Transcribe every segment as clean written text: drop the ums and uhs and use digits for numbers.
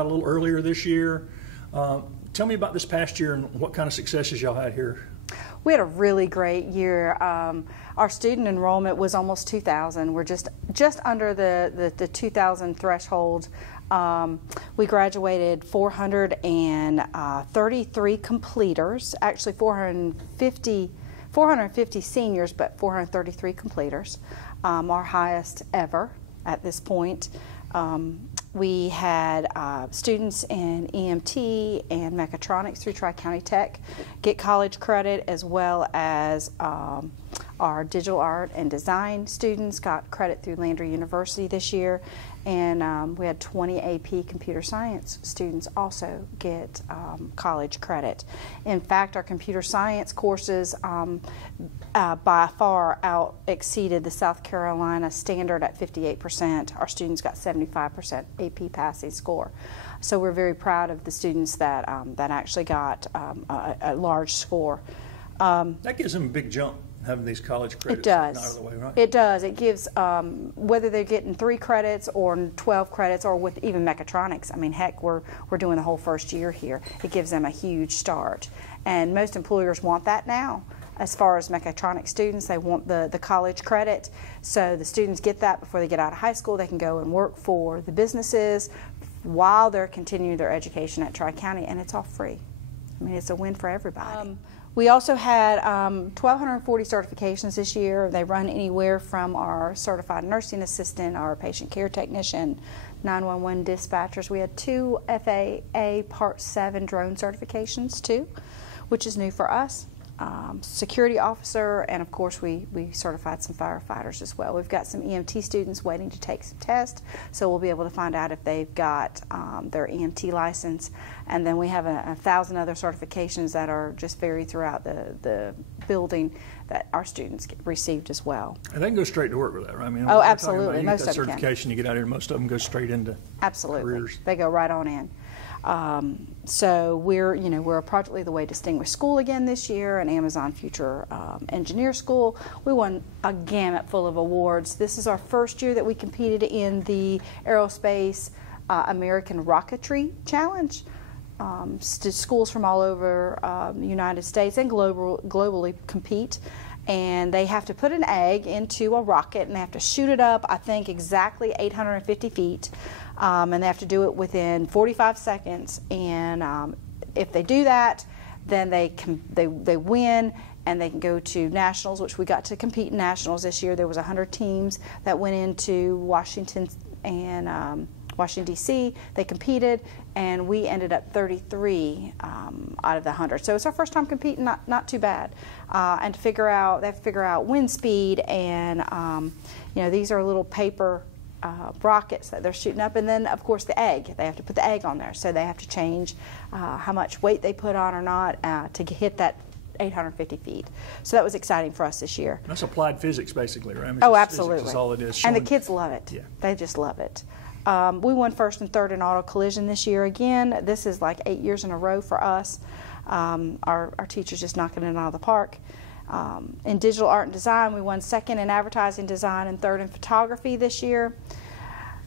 out a little earlier this year. Tell me about this past year and what kind of successes y'all had here. We had a really great year. Our student enrollment was almost 2,000. We're just under the 2,000 threshold. We graduated 433 completers, actually 450 seniors, but 433 completers, our highest ever at this point. We had students in EMT and mechatronics through Tri-County Tech get college credit, as well as our digital art and design students got credit through Landry University this year. And we had 20 AP computer science students also get college credit. In fact, our computer science courses by far out exceeded the South Carolina standard at 58%. Our students got 75% AP passing score. So we're very proud of the students that, that actually got a large score. That gives them a big jump, having these college credits. It does. Out of the way, right? It does. It gives, whether they're getting 3 credits or 12 credits, or with even mechatronics. I mean, heck, we're doing the whole first year here. It gives them a huge start. And most employers want that now. As far as mechatronics students, they want the college credit. So the students get that before they get out of high school. They can go and work for the businesses while they're continuing their education at Tri-County, and it's all free. I mean, it's a win for everybody. We also had 1,240 certifications this year. They run anywhere from our certified nursing assistant, our patient care technician, 911 dispatchers. We had 2 FAA Part 7 drone certifications too, which is new for us. Security officer, and of course we certified some firefighters as well. We've got some EMT students waiting to take some tests, so we'll be able to find out if they've got their EMT license. And then we have 1,000 other certifications that are just varied throughout the building that our students received as well. And they can go straight to work with that, right? I mean, oh, absolutely. Most of them certification, can. You get out here, most of them go straight into absolutely careers. They go right on in. So we're a Project Lead the Way Distinguished School again this year, an Amazon Future Engineer School. We won a gamut full of awards. This is our first year that we competed in the Aerospace American Rocketry Challenge. Schools from all over the United States and globally compete. And they have to put an egg into a rocket, and they have to shoot it up, I think, exactly 850 feet. And they have to do it within 45 seconds. And if they do that, then they win, and they can go to nationals, which we got to compete in nationals this year. There was 100 teams that went into Washington and Washington, D.C. They competed, and we ended up 33 out of the 100. So it's our first time competing, not too bad. And they have to figure out wind speed, and these are little paper rockets that they're shooting up, and then of course the egg. They have to put the egg on there, so they have to change how much weight they put on or not to hit that 850 feet. So that was exciting for us this year. That's applied physics, basically, right? I mean, oh, absolutely. Physics is all it is. And the kids love it. Yeah. They just love it. We won first and third in auto collision this year again. This is like 8 years in a row for us. Our teachers just knocking it out of the park. In digital art and design, we won second in advertising design and third in photography this year.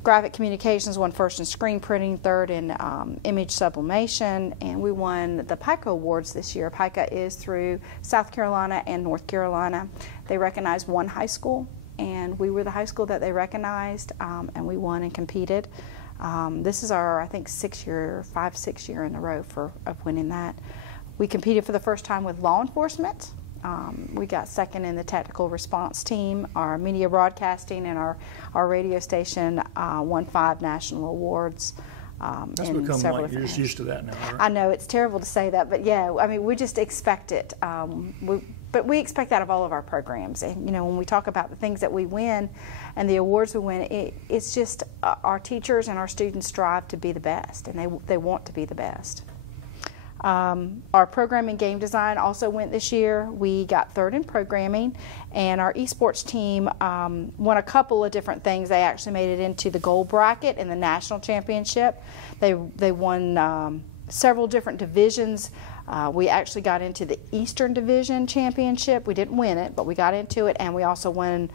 Graphic communications won first in screen printing, third in image sublimation, and we won the PICA awards this year. PICA is through South Carolina and North Carolina. They recognize one high school, and we were the high school that they recognized, and we won and competed. This is our, I think, 6 year in a row of winning that. We competed for the first time with law enforcement. We got second in the technical response team. Our media broadcasting and our radio station won 5 national awards. That's become like you're just used to that now, right? I know, it's terrible to say that, but yeah, I mean, we just expect it. But we expect that of all of our programs. And when we talk about the things that we win and the awards we win, it's just our teachers and our students strive to be the best, and they want to be the best. Our programming game design also went this year. We got third in programming, and our esports team won a couple of different things. They actually made it into the gold bracket in the national championship. They won several different divisions. We actually got into the Eastern Division Championship. We didn't win it, but we got into it, and we also won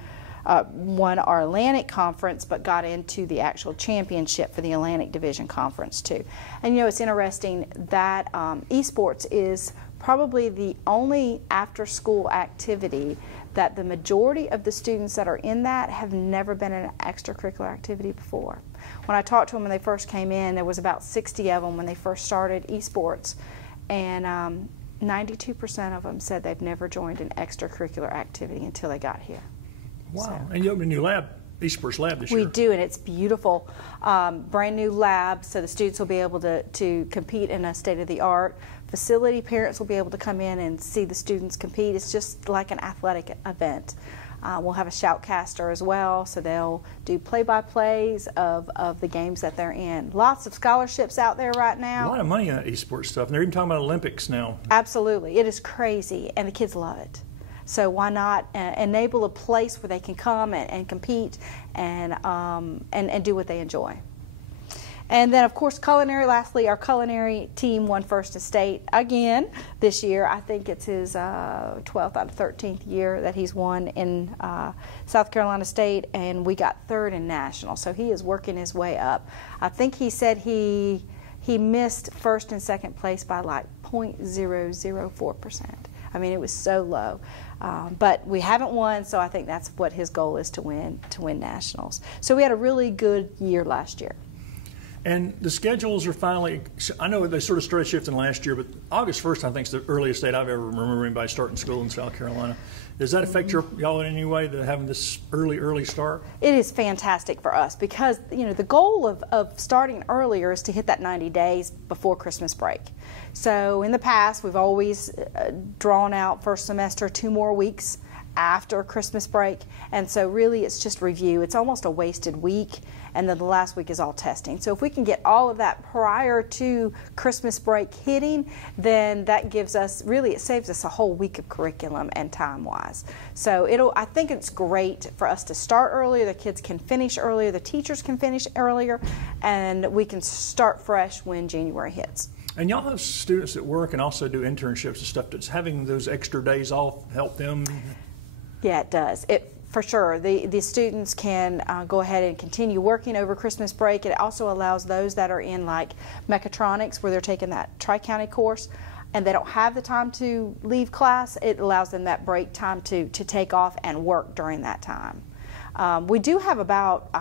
won our Atlantic Conference, but got into the actual championship for the Atlantic Division Conference too. And you know, it's interesting that esports is probably the only after-school activity that the majority of the students that are in that have never been in an extracurricular activity before. When I talked to them when they first came in, there was about 60 of them when they first started esports, and 92% of them said they've never joined an extracurricular activity until they got here. Wow. So. And you opened a new lab, esports lab this year. We do, and it's beautiful. Brand new lab, so the students will be able to compete in a state-of-the-art facility. Parents will be able to come in and see the students compete. It's just like an athletic event. We'll have a shoutcaster as well, so they'll do play-by-plays of the games that they're in. Lots of scholarships out there right now. A lot of money in that esports stuff, and they're even talking about Olympics now. Absolutely. It is crazy, and the kids love it. So why not enable a place where they can come and compete and do what they enjoy. And then, of course, culinary. Lastly, our culinary team won first in state again this year. I think it's his 12th out of 13th year that he's won in South Carolina State, and we got third in national. So he is working his way up. I think he said he missed first and second place by like 0.004%. I mean, it was so low. But we haven't won, so I think that's what his goal is, to win nationals. So we had a really good year last year. And the schedules are finally, I know they sort of started shifting last year, but August 1st, I think, is the earliest date I've ever remember anybody starting school in South Carolina. Does that affect y'all in any way, having this early start? It is fantastic for us because, you know, the goal of starting earlier is to hit that 90 days before Christmas break. So in the past, we've always drawn out first semester 2 more weeks after Christmas break, and so really it's just review. It's almost a wasted week, and then the last week is all testing. So if we can get all of that prior to Christmas break hitting, then that gives us, really it saves us a whole week of curriculum and time-wise. So I think it's great for us to start earlier, the kids can finish earlier, the teachers can finish earlier, and we can start fresh when January hits. And y'all have students that work and also do internships and stuff. Does having those extra days off help them? Yeah, it does. For sure. The students can go ahead and continue working over Christmas break. It also allows those that are in like mechatronics, where they're taking that Tri-County course, and they don't have the time to leave class. It allows them that break time to take off and work during that time. We do have about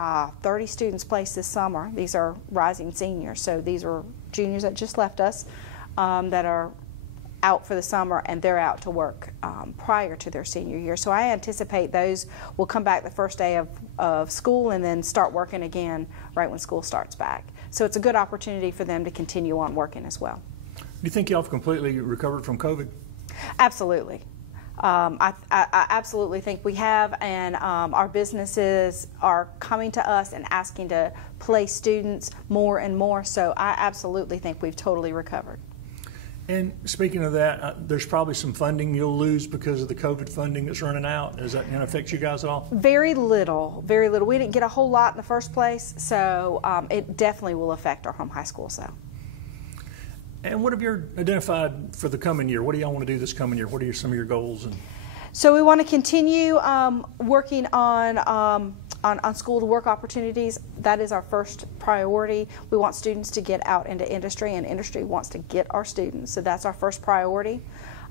30 students placed this summer. These are rising seniors, so these are juniors that just left us that are out for the summer, and they're out to work prior to their senior year. So I anticipate those will come back the first day of school and then start working again right when school starts back. So it's a good opportunity for them to continue on working as well. Do you think y'all have completely recovered from COVID? Absolutely. I absolutely think we have, and our businesses are coming to us and asking to place students more and more, so I absolutely think we've totally recovered. And speaking of that, there's probably some funding you'll lose because of the COVID funding that's running out. Does that affect you guys at all? Very little, very little. We didn't get a whole lot in the first place, so it definitely will affect our home high school. So. And what have you identified for the coming year? What do y'all want to do this coming year? What are some of your goals? So we want to continue working on school to work opportunities. That is our first priority. We want students to get out into industry, and industry wants to get our students. So that's our first priority.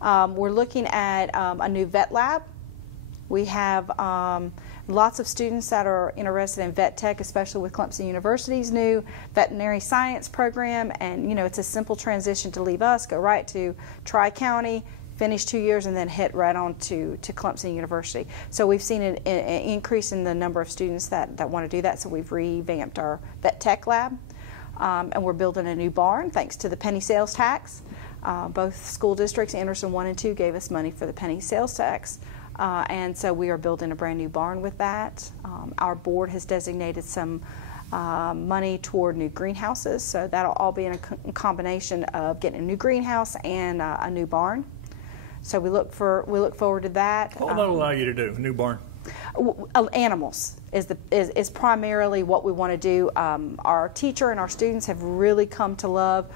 We're looking at a new vet lab. We have lots of students that are interested in vet tech, especially with Clemson University's new veterinary science program. And, you know, it's a simple transition to leave us, go right to Tri-County, finish 2 years, and then hit right on to Clemson University. So we've seen an increase in the number of students that want to do that, so we've revamped our vet tech lab. And we're building a new barn thanks to the penny sales tax. Both school districts, Anderson 1 and 2, gave us money for the penny sales tax. And so we are building a brand new barn with that. Our board has designated some money toward new greenhouses, so that'll all be in a combination of getting a new greenhouse and a new barn. So we look forward to that. What will that allow you to do, a new barn? Animals is primarily what we want to do. Our teacher and our students have really come to love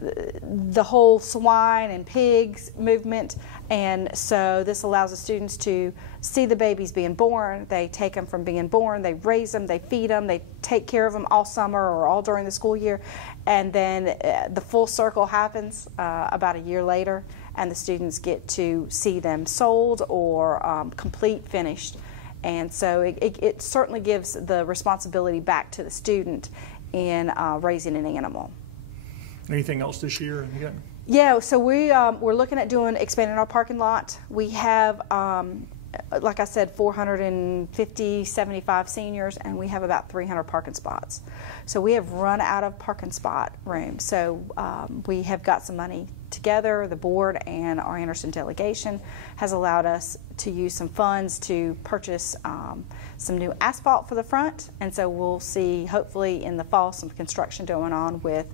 the whole swine and pigs movement, and so this allows the students to see the babies being born. They take them from being born, they raise them, they feed them, they take care of them all summer or all during the school year, and then the full circle happens about a year later, and the students get to see them sold or complete, finished. And so it certainly gives the responsibility back to the student in raising an animal. Anything else this year? Yeah, so we're looking at expanding our parking lot. We have, like I said, 75 seniors, and we have about 300 parking spots. So we have run out of parking spot room. So we have got some money together. The board and our Anderson delegation has allowed us to use some funds to purchase some new asphalt for the front. And so we'll see, hopefully in the fall, some construction going on with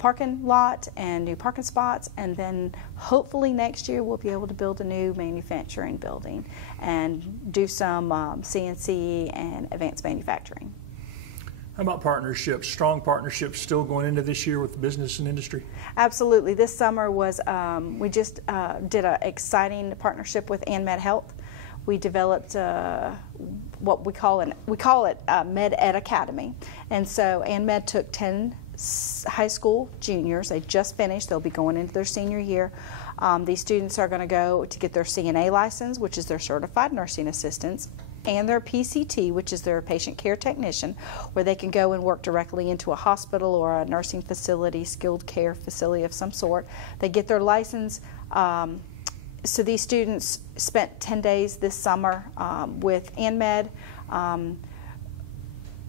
parking lot and new parking spots, and then hopefully next year we'll be able to build a new manufacturing building and do some CNC and advanced manufacturing. How about partnerships? Strong partnerships still going into this year with the business and industry? Absolutely. This summer was, we just did an exciting partnership with ANMed Health. We developed what we call it Med Ed Academy, and so ANMed took 10 high school juniors. They just finished. They'll be going into their senior year. These students are going to go to get their CNA license, which is their certified nursing assistants, and their PCT, which is their patient care technician, where they can go and work directly into a hospital or a nursing facility, skilled care facility of some sort. They get their license. So these students spent 10 days this summer with ANMed.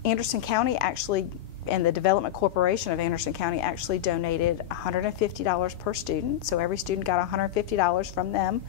Anderson County actually, and the Development Corporation of Anderson County actually donated $150 per student. So every student got $150 from them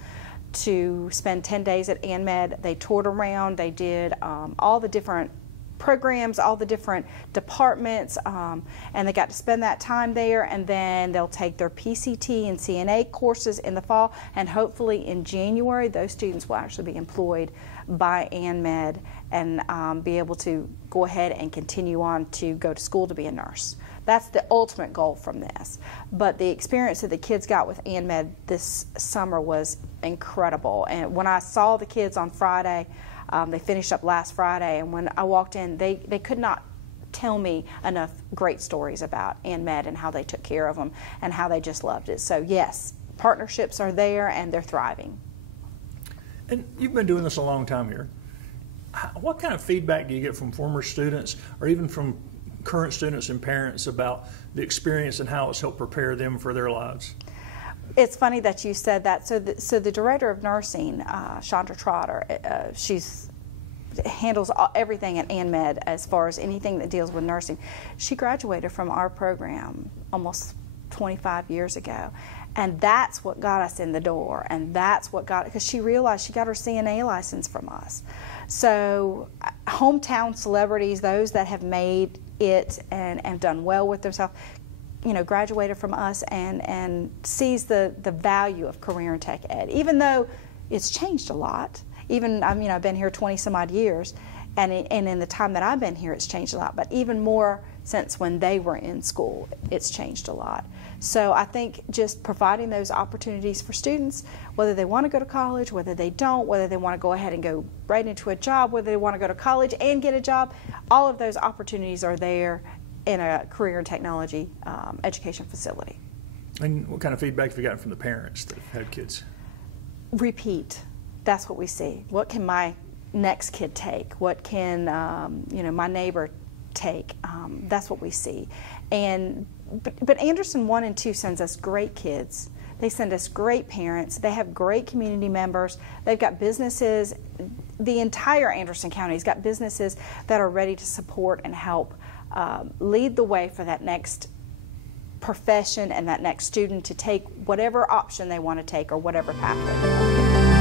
to spend 10 days at ANMed. They toured around, they did all the different programs, all the different departments, and they got to spend that time there, and then they'll take their PCT and CNA courses in the fall, and hopefully in January those students will actually be employed by ANMed and be able to go ahead and continue on to go to school to be a nurse. That's the ultimate goal from this. But the experience that the kids got with ANMed this summer was incredible. And when I saw the kids on Friday, they finished up last Friday, and when I walked in, they could not tell me enough great stories about ANMed and how they took care of them and how they just loved it. So yes, partnerships are there and they're thriving. And you've been doing this a long time here. What kind of feedback do you get from former students or even from current students and parents about the experience and how it's helped prepare them for their lives? It's funny that you said that. So the director of nursing, Chandra Trotter, handles everything at ANMed as far as anything that deals with nursing. She graduated from our program almost 25 years ago. And that's what got us in the door, and that's what got, because she realized she got her CNA license from us. So hometown celebrities, those that have made it and done well with themselves, you know, graduated from us and sees the value of career and tech ed, even though it's changed a lot. Even, I mean, I've been here 20 some odd years, and in the time that I've been here, it's changed a lot. But even more since when they were in school, it's changed a lot. So I think just providing those opportunities for students, whether they want to go to college, whether they don't, whether they want to go ahead and go right into a job, whether they want to go to college and get a job, all of those opportunities are there in a career and technology education facility. And what kind of feedback have you gotten from the parents that have had kids? Repeat. That's what we see. What can my next kid take? What can you know, my neighbor take? That's what we see. But Anderson 1 and 2 sends us great kids. They send us great parents. They have great community members. They've got businesses. The entire Anderson County has got businesses that are ready to support and help lead the way for that next profession and that next student to take whatever option they want to take or whatever pathway they want to take.